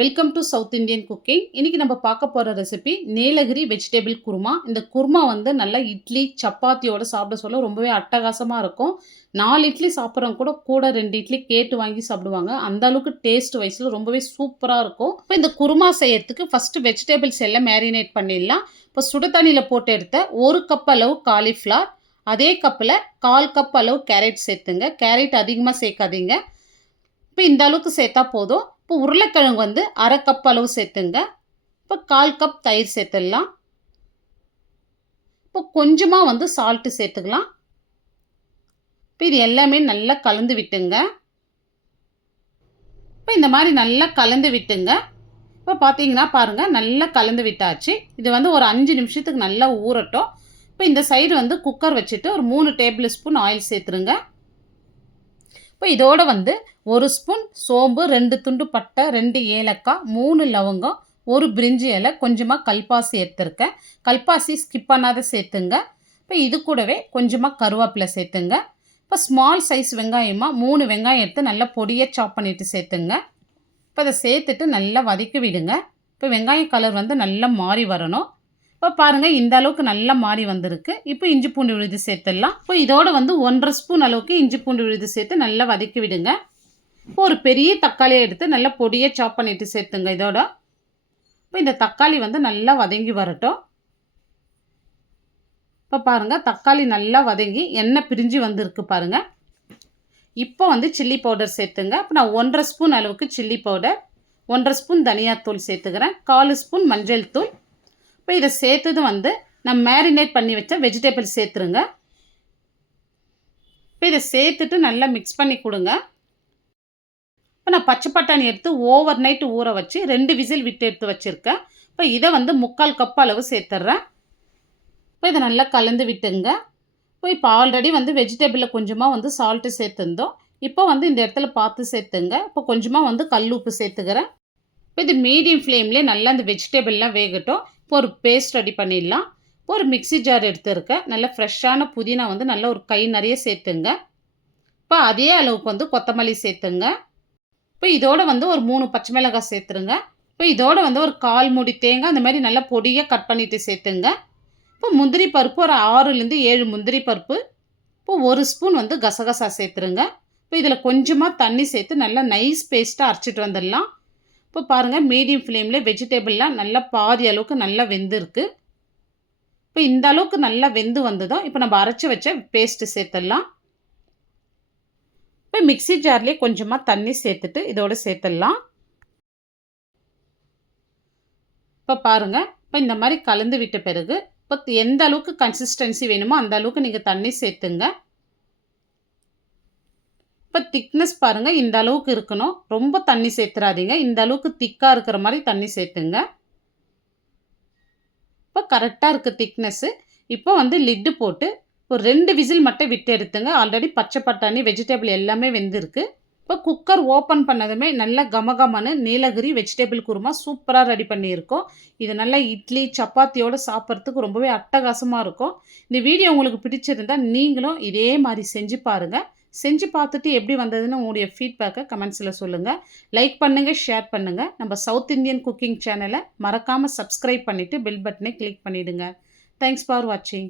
Welcome to south Indian cooking இன்றைக்கி நம்ம பார்க்க போகிற ரெசிபி நீலகிரி வெஜிடபிள் குருமா. இந்த குருமா வந்து நல்லா இட்லி சப்பாத்தியோடு சாப்பிட சொல்ல ரொம்பவே அட்டகாசமாக இருக்கும். நாலு இட்லி சாப்பிட்றவங்க கூட கூட ரெண்டு இட்லி கேட்டு வாங்கி சாப்பிடுவாங்க. அந்த அளவுக்கு டேஸ்ட் வைஸில் ரொம்பவே சூப்பராக இருக்கும். இப்போ இந்த குருமா செய்யறதுக்கு ஃபஸ்ட்டு வெஜிடபிள்ஸ் எல்லாம் மேரினேட் பண்ணிடலாம். இப்போ சுடு தண்ணியில் போட்டு எடுத்த ஒரு கப் அளவு காலிஃப்ளவர் அதே கப்பில் கால் கப் அளவு கேரட் சேர்த்துங்க. கேரட் அதிகமாக சேர்க்காதீங்க. இப்போ இந்த அளவுக்கு சேர்த்தா போதும். இப்போ உருளைக்கிழங்கு வந்து அரை கப் அளவு சேர்த்துங்க. இப்போ கால் கப் தயிர் சேர்த்துடலாம். இப்போ கொஞ்சமாக வந்து சால்ட்டு சேர்த்துக்கலாம். இப்போ இது எல்லாமே நல்லா கலந்து விட்டுங்க. இப்போ இந்த மாதிரி நல்லா கலந்து விட்டுங்க. இப்போ பார்த்தீங்கன்னா பாருங்கள் நல்லா கலந்து விட்டாச்சு. இது வந்து ஒரு அஞ்சு நிமிஷத்துக்கு நல்லா ஊறட்டும். இப்போ இந்த சைடு வந்து குக்கர் வச்சுட்டு ஒரு மூணு டேபிள் ஸ்பூன் ஆயில் சேர்த்துருங்க. இப்போ இதோட வந்து ஒரு ஸ்பூன் சோம்பு ரெண்டு துண்டு பட்டை ரெண்டு ஏலக்காய் மூணு லவங்கம் ஒரு பிரிஞ்சி இலை கொஞ்சமாக கல்பாசி எடுத்துருக்கேன். கல்பாசி ஸ்கிப் பண்ணாத சேர்த்துங்க. இப்போ இது கூடவே கொஞ்சமாக கருவேப்பிலை சேர்த்துங்க. இப்போ ஸ்மால் சைஸ் வெங்காயமாக மூணு வெங்காயம் எடுத்து நல்லா பொடியாக சாப் பண்ணிவிட்டு சேர்த்துங்க. இப்போ அதை சேர்த்துட்டு நல்லா வதக்கி விடுங்க. இப்போ வெங்காயம் கலர் வந்து நல்லா மாறி வரணும். இப்போ பாருங்கள் இந்த அளவுக்கு நல்லா மாறி வந்திருக்கு. இப்போ இஞ்சி பூண்டு விழுது சேர்த்துடலாம். இப்போ இதோட வந்து ஒன்றரை ஸ்பூன் அளவுக்கு இஞ்சி பூண்டு விழுது சேர்த்து நல்லா வதக்கி விடுங்க. ஒரு பெரிய தக்காளியை எடுத்து நல்லா பொடியாக சாப் பண்ணிட்டு சேர்த்துங்க இதோட. இப்போ இந்த தக்காளி வந்து நல்லா வதங்கி வரட்டும். இப்போ பாருங்கள் தக்காளி நல்லா வதங்கி எண்ணெய் பிரிஞ்சு வந்திருக்கு பாருங்கள் இப்போ வந்து சில்லி பவுடர் சேர்த்துங்க. இப்போ நான் ஒன்றரை ஸ்பூன் அளவுக்கு சில்லி பவுடர் ஒன்றரை ஸ்பூன் தனியாத்தூள் சேர்த்துக்கிறேன். காலு ஸ்பூன் மஞ்சள் தூள். இப்போ இதை சேர்த்தது வந்து நான் மேரினேட் பண்ணி வச்ச வெஜிடபிள் சேர்த்துருங்க. இப்போ இதை சேர்த்துட்டு நல்லா மிக்ஸ் பண்ணி கொடுங்க. இப்போ நான் பச்சை பட்டாணி எடுத்து ஓவர் நைட்டு ஊற வச்சு ரெண்டு விசில் விட்டு எடுத்து வச்சுருக்கேன். இப்போ இதை வந்து முக்கால் கப் அளவு சேர்த்துட்றேன் இப்போ இதை நல்லா கலந்து விட்டுங்க. இப்போ இப்போ ஆல்ரெடி வந்து வெஜிடபிளில் கொஞ்சமாக வந்து சால்ட்டு சேர்த்துருந்தோம். இப்போ வந்து இந்த இடத்துல பார்த்து சேர்த்துங்க. இப்போ கொஞ்சமாக வந்து கல் உப்பு சேர்த்துக்கிறேன். இப்போ இது மீடியம் ஃப்ளேம்லேயே நல்லா இந்த வெஜிடபிள்லாம் வேகட்டும். இப்போ ஒரு பேஸ்ட் ரெடி பண்ணிடலாம். இப்போ ஒரு மிக்சி ஜார் எடுத்துருக்கேன். நல்ல ஃப்ரெஷ்ஷான புதினா வந்து நல்ல ஒரு கை நிறைய சேர்த்துங்க. இப்போ அதே அளவுக்கு வந்து கொத்தமல்லி சேர்த்துங்க. இப்போ இதோட வந்து ஒரு மூணு பச்சை மிளகாய் சேர்த்துருங்க. இப்போ இதோட வந்து ஒரு கால் மூடி தேங்காய் அந்த மாதிரி நல்லா பொடியாக கட் பண்ணிவிட்டு சேர்த்துங்க. இப்போ முந்திரி பருப்பு ஒரு ஆறுலேருந்து ஏழு முந்திரி பருப்பு. இப்போ ஒரு ஸ்பூன் வந்து கசகசா சேர்த்துருங்க. இப்போ இதில் கொஞ்சமாக தண்ணி சேர்த்து நல்லா நைஸ் பேஸ்ட்டாக அரைச்சிட்டு வந்துடலாம். இப்போ பாருங்கள் மீடியம் ஃப்ளேமில் வெஜிடபிள்லாம் நல்லா பாதி அளவுக்கு நல்லா வெந்திருக்கு. இப்போ இந்த அளவுக்கு நல்லா வெந்து வந்ததும் இப்போ நம்ம அரைச்சி வச்ச பேஸ்ட்டு சேர்த்துடலாம். இப்போ மிக்சி ஜார்லேயே கொஞ்சமாக தண்ணி சேர்த்துட்டு இதோடு சேர்த்துடலாம். இப்போ பாருங்கள் இப்போ இந்த மாதிரி கலந்து விட்ட பிறகு இப்போ எந்த அளவுக்கு கன்சிஸ்டன்சி வேணுமோ அந்த அளவுக்கு நீங்கள் தண்ணி சேர்த்துங்க. இப்போ திக்னஸ் பாருங்கள் இந்த அளவுக்கு இருக்கணும். ரொம்ப தண்ணி சேர்த்துறாதீங்க. இந்த அளவுக்கு திக்காக இருக்கிற மாதிரி தண்ணி சேர்த்துங்க. இப்போ கரெக்டாக இருக்குது திக்னஸ்ஸு இப்போ வந்து லிட்டு போட்டு ஒரு ரெண்டு விசில் மட்டும் விட்டு எடுத்துங்க. ஆல்ரெடி பச்சை பட்டாணி வெஜிடபிள் எல்லாமே வெந்திருக்கு. இப்போ குக்கர் ஓப்பன் பண்ணதுமே நல்லா கமகமனு நீலகிரி வெஜிடபிள் குருமா சூப்பராக ரெடி பண்ணியிருக்கோம். இது நல்லா இட்லி சப்பாத்தியோடு சாப்பிட்றதுக்கு ரொம்பவே அட்டகாசமாக இருக்கும். இந்த வீடியோ உங்களுக்கு பிடிச்சிருந்தால் நீங்களும் இதே மாதிரி செஞ்சு பாருங்கள் செஞ்சு பார்த்துட்டு எப்படி வந்ததுன்னு உங்களுடைய ஃபீட்பேக்கை கமெண்ட்ஸில் சொல்லுங்கள் லைக் பண்ணுங்கள் ஷேர் பண்ணுங்கள் நம்ம சவுத் இந்தியன் குக்கிங் சேனலை மறக்காமல் சப்ஸ்கிரைப் பண்ணிவிட்டு பெல் பட்டனை கிளிக் பண்ணிவிடுங்க தேங்க்ஸ் ஃபார் வாட்சிங்